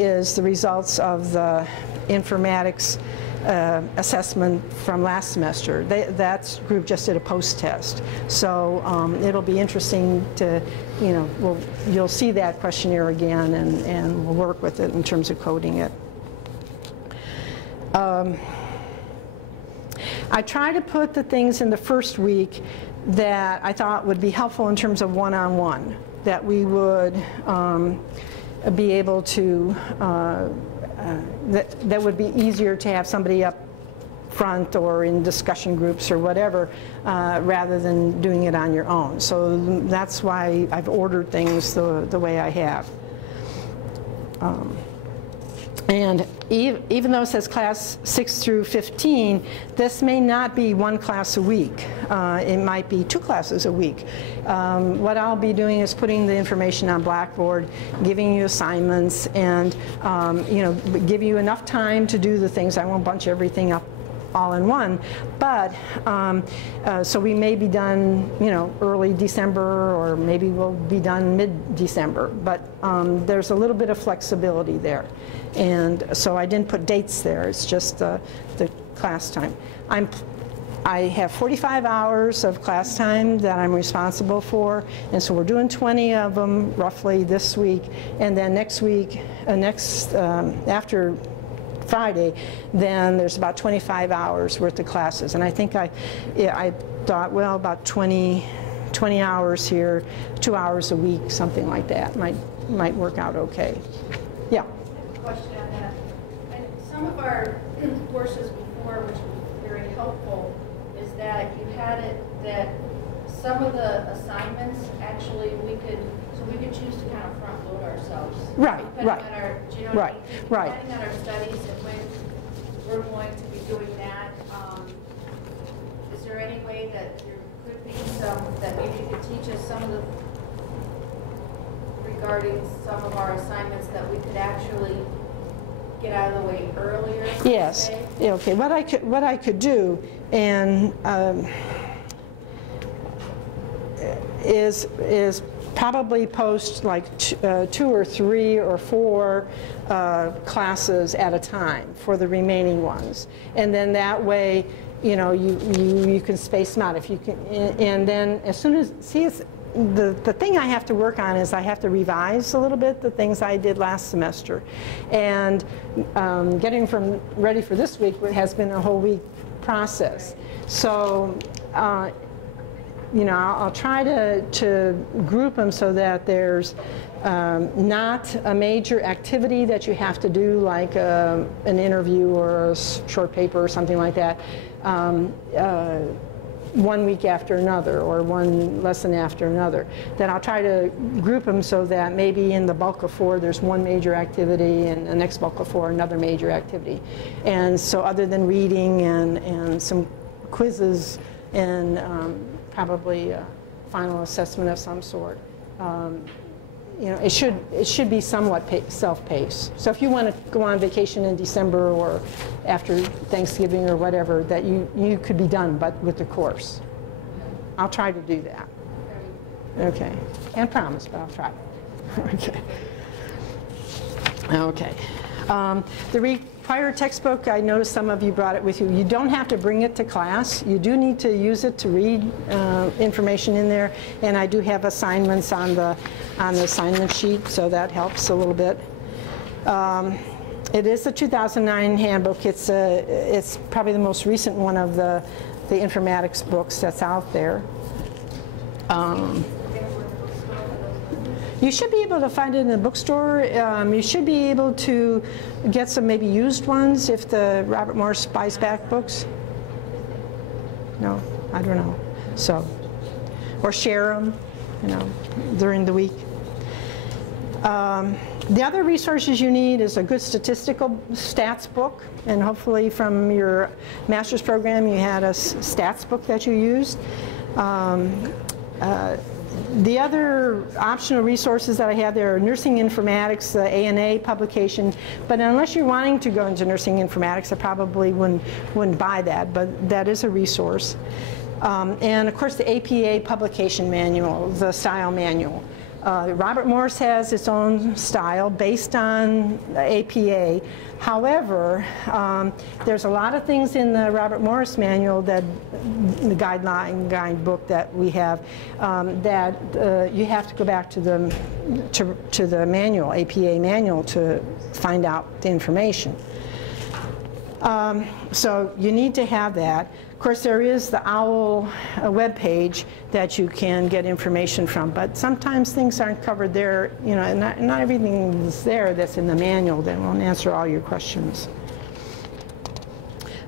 is the results of the informatics assessment from last semester. That group just did a post-test. So it'll be interesting to, you'll see that questionnaire again, and we'll work with it in terms of coding it. I try to put the things in the first week that I thought would be helpful in terms of one-on-one, that we would be able to, that would be easier to have somebody up front or in discussion groups or whatever, rather than doing it on your own. So that's why I've ordered things the way I have. And even though it says class 6 through 15, this may not be one class a week. It might be 2 classes a week. What I'll be doing is putting the information on Blackboard, giving you assignments, and give you enough time to do the things. I won't bunch everything up all in one, but so we may be done, early December, or maybe we'll be done mid-December, but there's a little bit of flexibility there. And so I didn't put dates there, it's just the class time. I have 45 hours of class time that I'm responsible for, and so we're doing 20 of them roughly this week, and then next week, after Friday, then there's about 25 hours worth of classes. And I think I thought, well, about 20 hours here, 2 hours a week, something like that might work out okay. Yeah? Question on that. And some of our courses before, which was very helpful, is that you had it that some of the assignments actually we could choose to kind of front load ourselves. Right, right. On our, do you know right, what I mean? right. Depending on our studies and when we're going to be doing that, is there any way that there could be some, that maybe you could teach us some of the, regarding some of our assignments that we could actually get out of the way earlier? Yes. Yeah, okay. What I could do, and is probably post like 2 or 3 or 4 classes at a time for the remaining ones, and then that way, you can space them out if you can. And then as soon as the thing I have to work on is I have to revise a little bit the things I did last semester, and getting ready for this week has been a whole week process. So I'll try to group them so that there's not a major activity that you have to do, like an interview or a short paper or something like that, one week after another or one lesson after another. Then I'll try to group them so that maybe in the bulk of 4 there's one major activity, and the next bulk of 4 another major activity. And so other than reading and some quizzes and probably a final assessment of some sort, it should be somewhat self-paced. So if you want to go on vacation in December or after Thanksgiving or whatever, that you could be done, but with the course. I'll try to do that. Okay. Can't promise, but I'll try. Okay. Okay. The required textbook, I noticed some of you brought it with you. You don't have to bring it to class. You do need to use it to read information in there, and I do have assignments on the assignment sheet, so that helps a little bit. It is a 2009 handbook. It's probably the most recent one of the informatics books that's out there. You should be able to find it in the bookstore. You should be able to get some maybe used ones if the Robert Morris buys back books. No, I don't know. So, or share them, during the week. The other resources you need is a good statistical stats book, and hopefully from your master's program you had a stats book that you used. The other optional resources that I have there are Nursing Informatics, the ANA publication, but unless you're wanting to go into Nursing Informatics, I probably wouldn't buy that, but that is a resource. And of course the APA publication manual, the style manual. Robert Morris has its own style based on APA. However, there's a lot of things in the Robert Morris manual, that the guidebook that we have, that you have to go back to the manual, APA manual, to find out the information. So you need to have that. Of course, there is the OWL web page that you can get information from, but sometimes things aren't covered there, you know, and not everything is there that's in the manual that won't answer all your questions.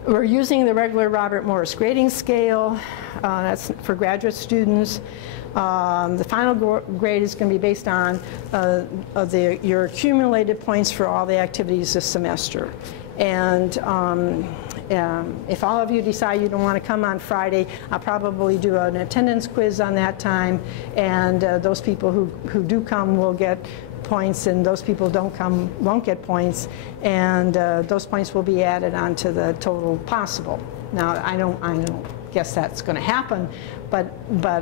We're using the regular Robert Morris grading scale. That's for graduate students. The final grade is going to be based on your accumulated points for all the activities this semester. And if all of you decide you don't want to come on Friday, I'll probably do an attendance quiz on that time, and those people who do come will get points, and those people who don't come won't get points, and those points will be added onto the total possible. Now, I don't guess that's going to happen, but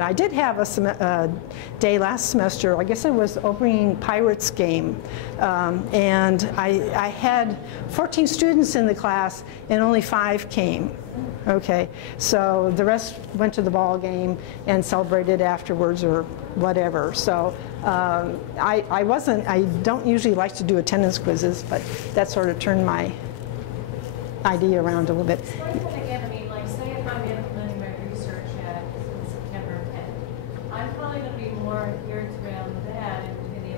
I did have a day last semester, I guess it was opening Pirates game, and I had 14 students in the class and only 5 came. Okay, so the rest went to the ball game and celebrated afterwards or whatever. So I don't usually like to do attendance quizzes, but that sort of turned my idea around a little bit. Again, I mean, like, say if I'm implementing my research at September 10th, I'm probably going to be more geared around that, and maybe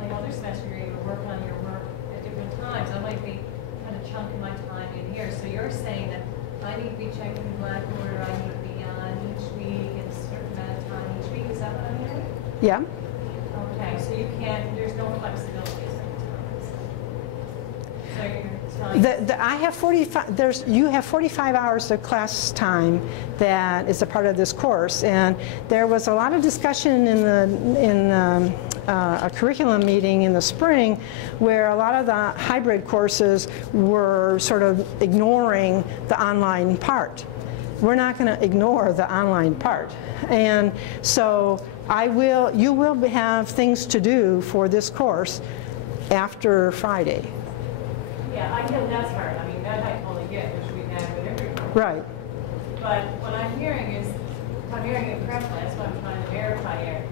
like other semester, you're able to work on your work at different times. I might be kind of chunking my time in here. So you're saying that I need to be checking Blackboard, or I need to be on each week in a certain amount of time each week. Is that what I'm hearing? Yeah. Okay, so you can't, there's no flexibility sometimes. So you're I have 45. You have 45 hours of class time that is a part of this course, and there was a lot of discussion in a curriculum meeting in the spring, where a lot of the hybrid courses were sort of ignoring the online part. We're not going to ignore the online part, and so you will have things to do for this course after Friday. Yeah, I know that's hard. I mean, that I totally get, which we've had with everyone. Right. But what I'm hearing is, if I'm hearing it correctly, that's what I'm trying to verify here,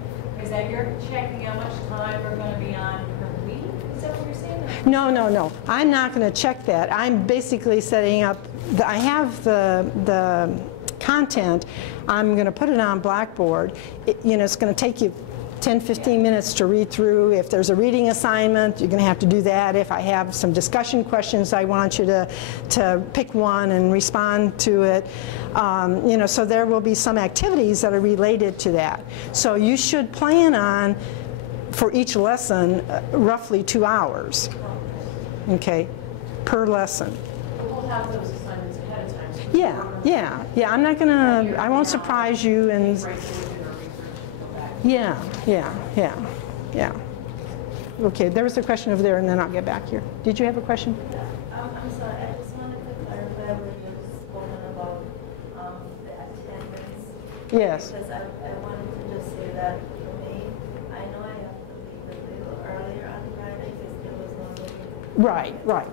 is that you're checking how much time we're going to be on per week? Is that what you're saying? No. I'm not going to check that. I'm basically setting up, I have the content. I'm going to put it on Blackboard. It's going to take you 10-15 minutes to read through. If there's a reading assignment, you're going to have to do that. If I have some discussion questions, I want you to pick one and respond to it. So there will be some activities that are related to that. So you should plan on, for each lesson, roughly 2 hours, okay, per lesson. We'll have those assignments ahead of time. Yeah. I'm not gonna, I won't surprise you and. Yeah. Okay, there was a question over there, and then I'll get back here. Did you have a question? I'm sorry, I just wanted to clarify when you've spoken about the attendance. Yes. Because I wanted to just say that for me, I know I have to leave a little earlier on Friday because there was no way. Right.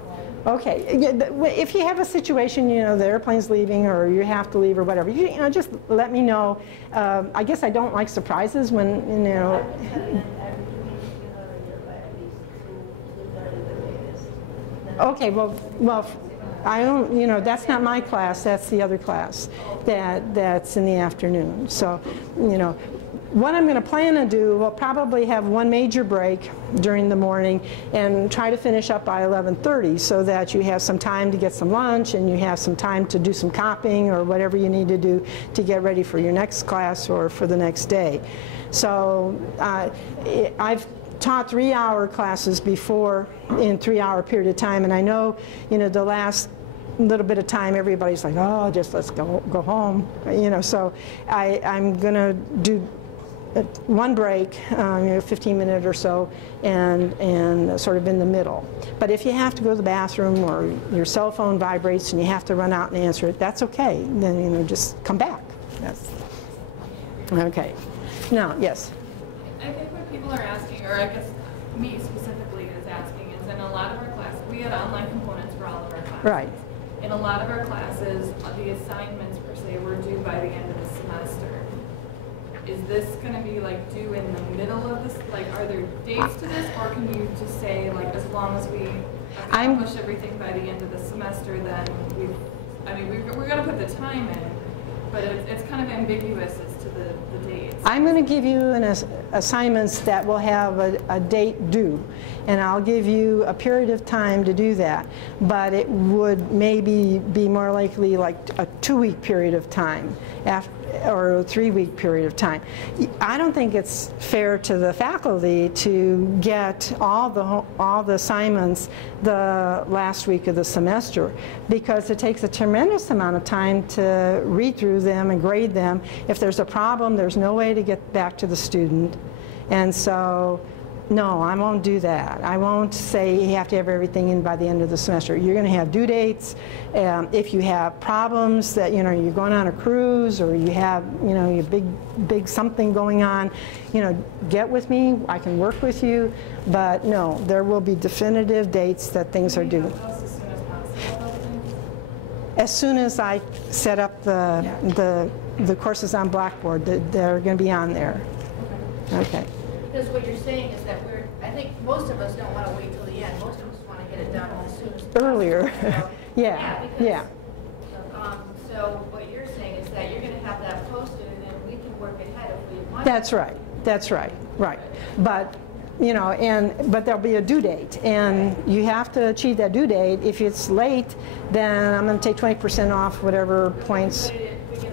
Okay, if you have a situation, the airplane's leaving or you have to leave or whatever, just let me know. I guess I don't like surprises when, Okay, well, I don't, that's not my class, that's the other class that's in the afternoon. So, what I'm going to plan to do, we'll probably have one major break during the morning and try to finish up by 11:30 so that you have some time to get some lunch and you have some time to do some copying or whatever you need to do to get ready for your next class or for the next day. So I've taught 3-hour classes before in 3-hour period of time, and I know, the last little bit of time everybody's like, oh, just let's go home, so I'm going to do one break, 15-minute or so, and sort of in the middle. But if you have to go to the bathroom or your cell phone vibrates and you have to run out and answer it, that's okay. Then just come back. That's okay. Now, yes. I think when people people are asking, or I guess me specifically is asking, is in a lot of our classes, we have online components for all of our classes. Right. In a lot of our classes, the assignments per se were due by the end of the semester. Is this going to be like due in the middle of this? Like, are there dates to this, or can you just say like as long as we accomplish everything by the end of the semester, then we've? I mean, we're going to put the time in, but it's kind of ambiguous as to the dates. I'm going to give you assignments that will have a date due, and I'll give you a period of time to do that, but it would maybe be more likely like a 2-week period of time or a 3-week period of time. I don't think it's fair to the faculty to get all the assignments the last week of the semester, because it takes a tremendous amount of time to read through them and grade them. If there's a problem, there's no way to get back to the student. And so, no, I won't do that. I won't say you have to have everything in by the end of the semester. You're going to have due dates. If you have problems that, you know, you're going on a cruise, or you have, you know, your big something going on, you know, get with me. I can work with you. But no, there will be definitive dates that things are due. As soon as I set up the courses on Blackboard, they're going to be on there. Okay. Because what you're saying is that I think most of us don't want to wait till the end. Most of us want to get it done as soon as possible. Earlier. So, Yeah. So what you're saying is that you're going to have that posted, and then we can work ahead if we want. That's right. That's right. Right. But, you know, but there'll be a due date, and you have to achieve that due date. If it's late, then I'm going to take 20% off whatever points. We can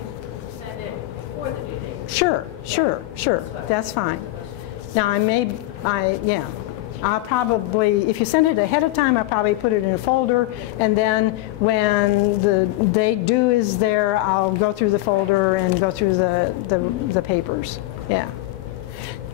send it before the due date. Sure. That's fine. Now, I'll probably, if you send it ahead of time, I'll probably put it in a folder, and then when the date due is there, I'll go through the folder and go through the papers. Yeah.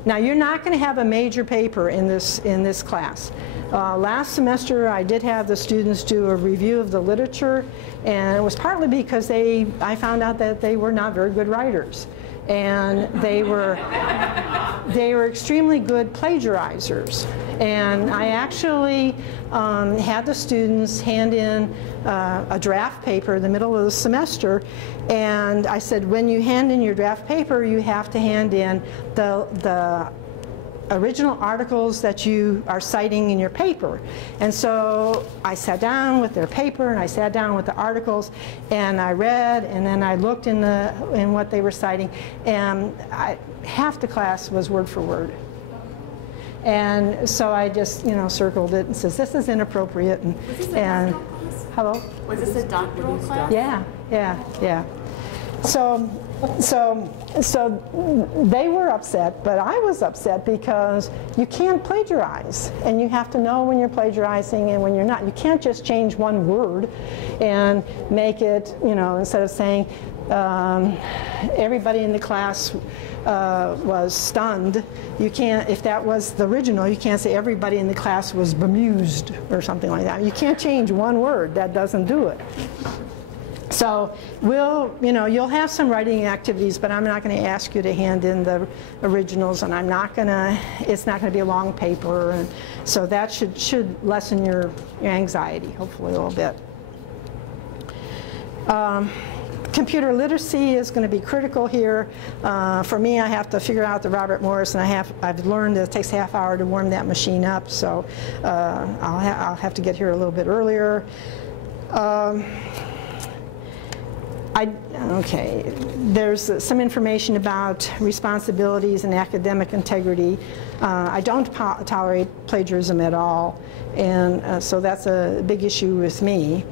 Now, you're not going to have a major paper in this class. Last semester, I did have the students do a review of the literature, and it was partly because I found out that they were not very good writers. And they were extremely good plagiarizers. And I actually had the students hand in a draft paper in the middle of the semester, and I said, when you hand in your draft paper, you have to hand in the original articles that you are citing in your paper. And so I sat down with their paper, and I sat down with the articles, and I read, and then I looked in what they were citing, and half the class was word for word. And so I just, you know, circled it and says, this is inappropriate. And hello? Was this a doctoral class? Yeah. So they were upset, but I was upset because you can't plagiarize, and you have to know when you're plagiarizing and when you're not. You can't just change one word and make it, you know, instead of saying everybody in the class was stunned. You can't, if that was the original, you can't say everybody in the class was bemused or something like that. You can't change one word. That doesn't do it. So you'll have some writing activities, but I'm not going to ask you to hand in the originals, and it's not going to be a long paper, and so that should lessen your anxiety, hopefully, a little bit. Computer literacy is going to be critical here. For me, I have to figure out the Robert Morris, and I've learned that it takes a half hour to warm that machine up, so I'll have to get here a little bit earlier. Okay, there's some information about responsibilities and academic integrity. I don't tolerate plagiarism at all, and so that's a big issue with me.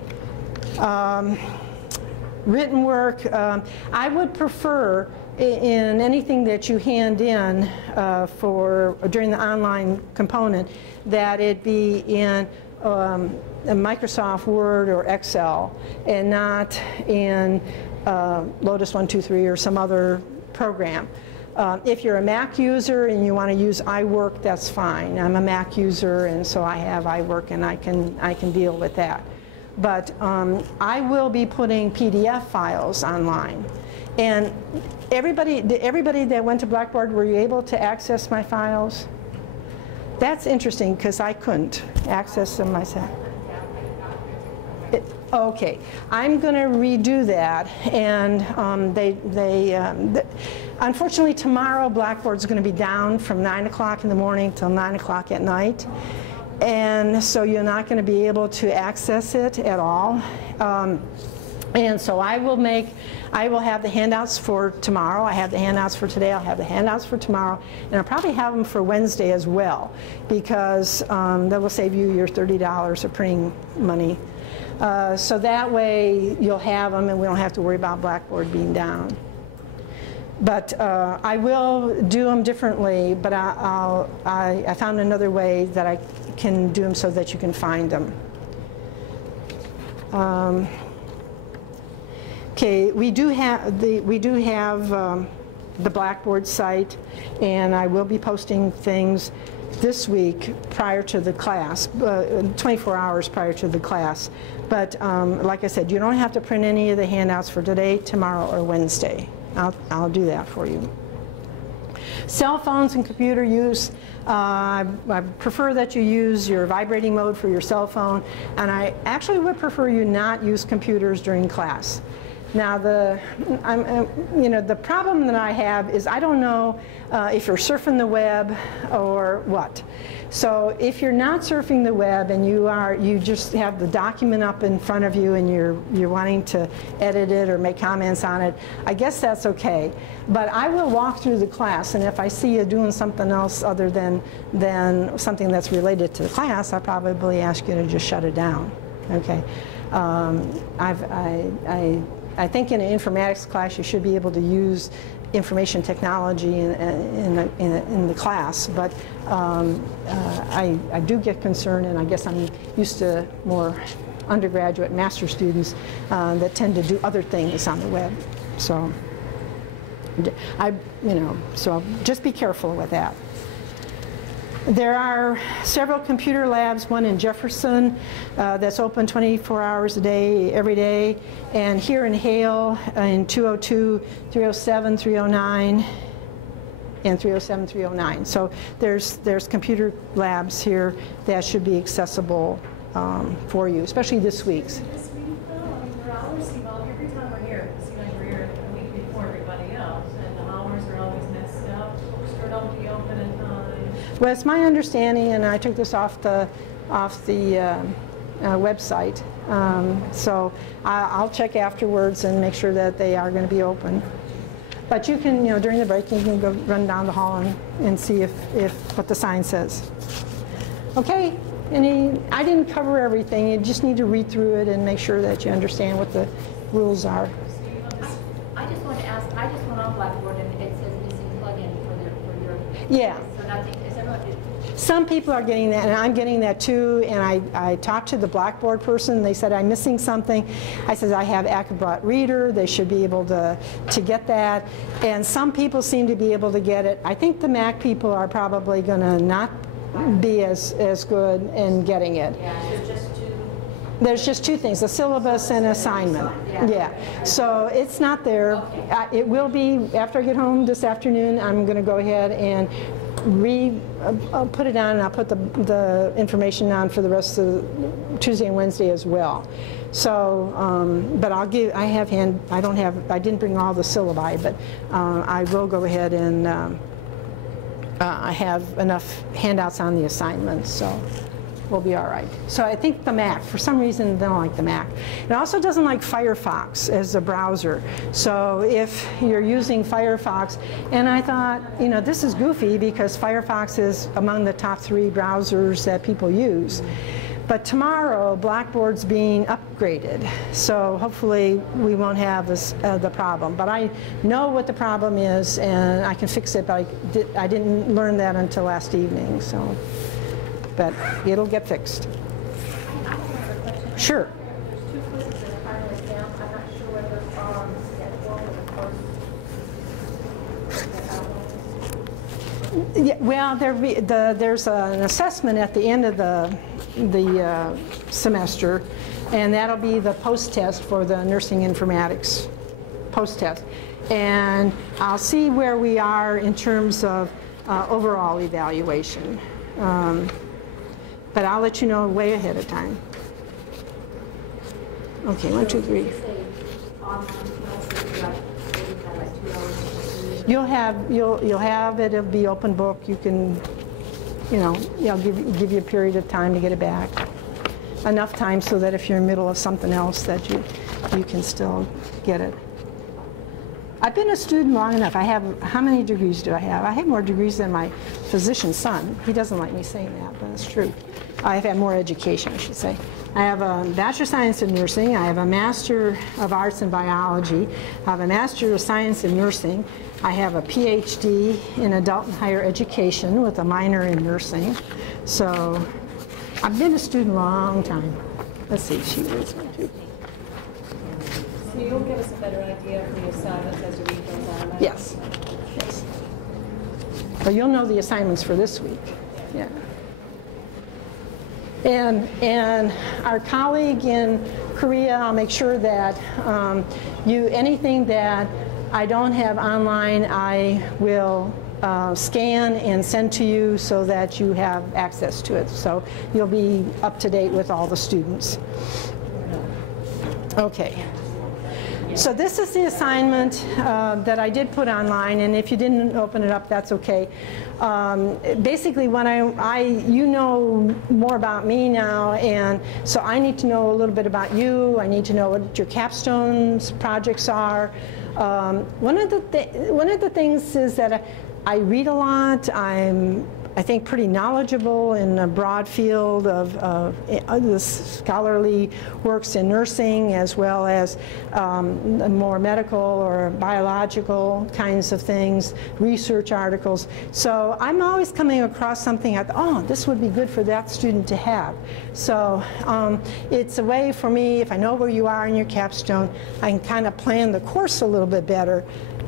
Written work, I would prefer in anything that you hand in during the online component that it be in a Microsoft Word or Excel, and not in Lotus 123 or some other program. If you're a Mac user and you want to use iWork, that's fine. I'm a Mac user, and so I have iWork, and I can deal with that. But I will be putting PDF files online. And everybody that went to Blackboard, were you able to access my files? That's interesting because I couldn't access them myself. Okay, I'm going to redo that, and unfortunately tomorrow Blackboard's going to be down from 9 o'clock in the morning till 9 o'clock at night, and so you're not going to be able to access it at all. And so I will have the handouts for tomorrow. I have the handouts for today. I'll have the handouts for tomorrow. And I'll probably have them for Wednesday as well, because that will save you your $30 of printing money. So that way you'll have them and we don't have to worry about Blackboard being down. But I will do them differently, but I found another way that I can do them so that you can find them. Okay, we do have the Blackboard site, and I will be posting things this week prior to the class, 24 hours prior to the class. But like I said, you don't have to print any of the handouts for today, tomorrow, or Wednesday. I'll do that for you. Cell phones and computer use, I prefer that you use your vibrating mode for your cell phone, and I actually would prefer you not use computers during class. Now the problem that I have is I don't know if you're surfing the web or what. So if you're not surfing the web and you just have the document up in front of you and you're wanting to edit it or make comments on it, I guess that's okay. But I will walk through the class, and if I see you doing something else other than something that's related to the class, I'll probably ask you to just shut it down. Okay. I think in an informatics class you should be able to use information technology in the class, but I do get concerned, and I guess I'm used to more undergraduate master students that tend to do other things on the web. So so just be careful with that. There are several computer labs, one in Jefferson that's open 24 hours a day, every day, and here in Hale in 202, 307, 309, and 307, 309. So there's computer labs here that should be accessible for you, especially this week's. This week, though, I mean, we're always, well, every time we're here, it seems like we're here a week before everybody else, and the hours are always messed up. Bookstore don't be open in time. Well, it's my understanding, and I took this off the website, so I'll check afterwards and make sure that they are going to be open. But you can, during the break, you can go run down the hall and see if what the sign says. Okay. I didn't cover everything. You just need to read through it and make sure that you understand what the rules are. I just want to ask, I just went on Blackboard and it says missing plugin for your. Yeah. So nothing, is everyone? Some people are getting that, and I'm getting that too, and I talked to the Blackboard person. They said, I'm missing something. I said, I have Acrobat Reader. They should be able to get that. And some people seem to be able to get it. I think the Mac people are probably going to not be as good in getting it. There's just two things, a syllabus and assignment. Yeah. So it's not there. It will be after I get home this afternoon. I'm going to go ahead and put it on, and I'll put the information on for the rest of Tuesday and Wednesday as well. So, but I didn't bring all the syllabi, but I will go ahead and I have enough handouts on the assignments, so we'll be all right. So I think the Mac, for some reason, they don't like the Mac. It also doesn't like Firefox as a browser. So if you're using Firefox, and I thought, this is goofy because Firefox is among the top 3 browsers that people use. But tomorrow, Blackboard's being upgraded, so hopefully we won't have the problem. But I know what the problem is, and I can fix it, but I didn't learn that until last evening, so. But it'll get fixed. I have another question. Sure. There's 2 quizzes in the final exam. I'm not sure whether it's on schedule for the first. Yeah, well, there's an assessment at the end of the semester, and that'll be the post-test for the nursing informatics post-test. And I'll see where we are in terms of overall evaluation. But I'll let you know way ahead of time. Okay, 1, 2, 3. You'll have it. It'll be open book. You can, I'll give you a period of time to get it back. Enough time so that if you're in the middle of something else that you can still get it. I've been a student long enough. I have, how many degrees do I have? I have more degrees than my physician's son. He doesn't like me saying that, but it's true. I've had more education, I should say. I have a Bachelor of Science in Nursing. I have a Master of Arts in Biology. I have a Master of Science in Nursing. I have a PhD in Adult and Higher Education with a minor in Nursing. So I've been a student a long time. Let's see, she was one too. So you'll give us a better idea of the assignments as the week goes on? Right? Yes. Yes. Well, you'll know the assignments for this week. Yeah. And our colleague in Korea, I'll make sure that anything that I don't have online, I will scan and send to you so that you have access to it. So you'll be up to date with all the students. Okay. So this is the assignment that I did put online, and if you didn't open it up, that's okay. Basically, when you know more about me now, and so I need to know a little bit about you. I need to know what your capstones projects are. One of the things is that I read a lot. I think pretty knowledgeable in a broad field of the scholarly works in nursing, as well as more medical or biological kinds of things, research articles. So I'm always coming across something like, oh, this would be good for that student to have. So it's a way for me, if I know where you are in your capstone, I can kind of plan the course a little bit better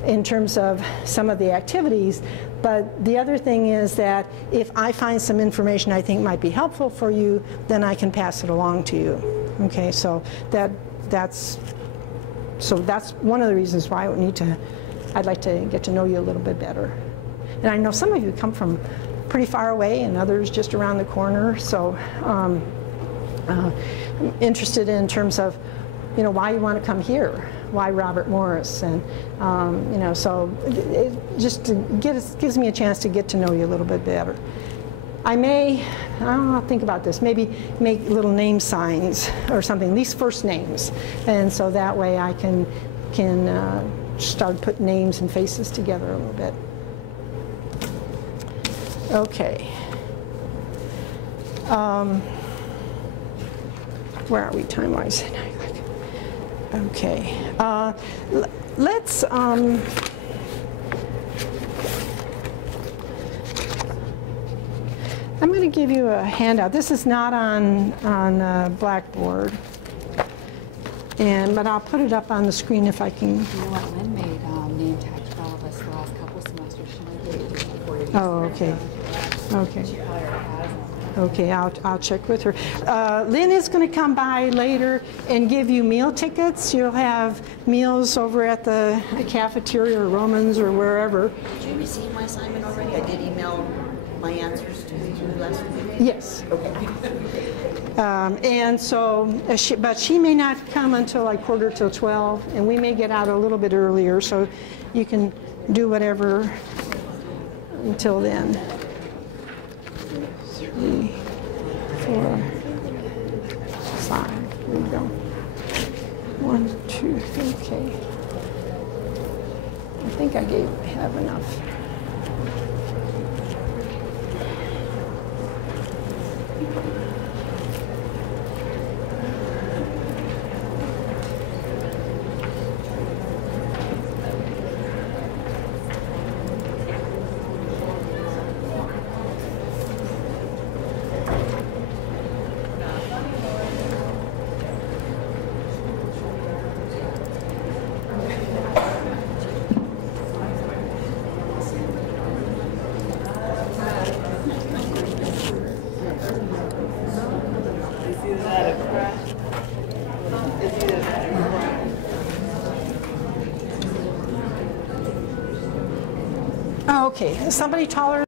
in terms of some of the activities. But the other thing is that if I find some information I think might be helpful for you, then I can pass it along to you. Okay, so that's one of the reasons why I'd like to get to know you a little bit better. And I know some of you come from pretty far away, and others just around the corner. So I'm interested in terms of, why you want to come here. Why Robert Morris, and so it just gives me a chance to get to know you a little bit better. I'll think about this, maybe make little name signs or something, these first names, and so that way I can start putting names and faces together a little bit. Okay. Where are we time-wise? Okay, let's, I'm going to give you a handout. This is not on Blackboard, but I'll put it up on the screen if I can. You know what, Lynn made name tags for all of us the last couple semesters. She might be before you. Oh, okay. Okay. Okay, I'll check with her. Lynn is going to come by later and give you meal tickets. You'll have meals over at the cafeteria or Romans or wherever. Did you receive my assignment already? I did email my answers to you last week. Yes. Okay. And so, but she may not come until like 11:45, and we may get out a little bit earlier, so you can do whatever until then. 3, 4, 5. There we go. 1, 2. Okay. I think I have enough. Okay, is somebody taller?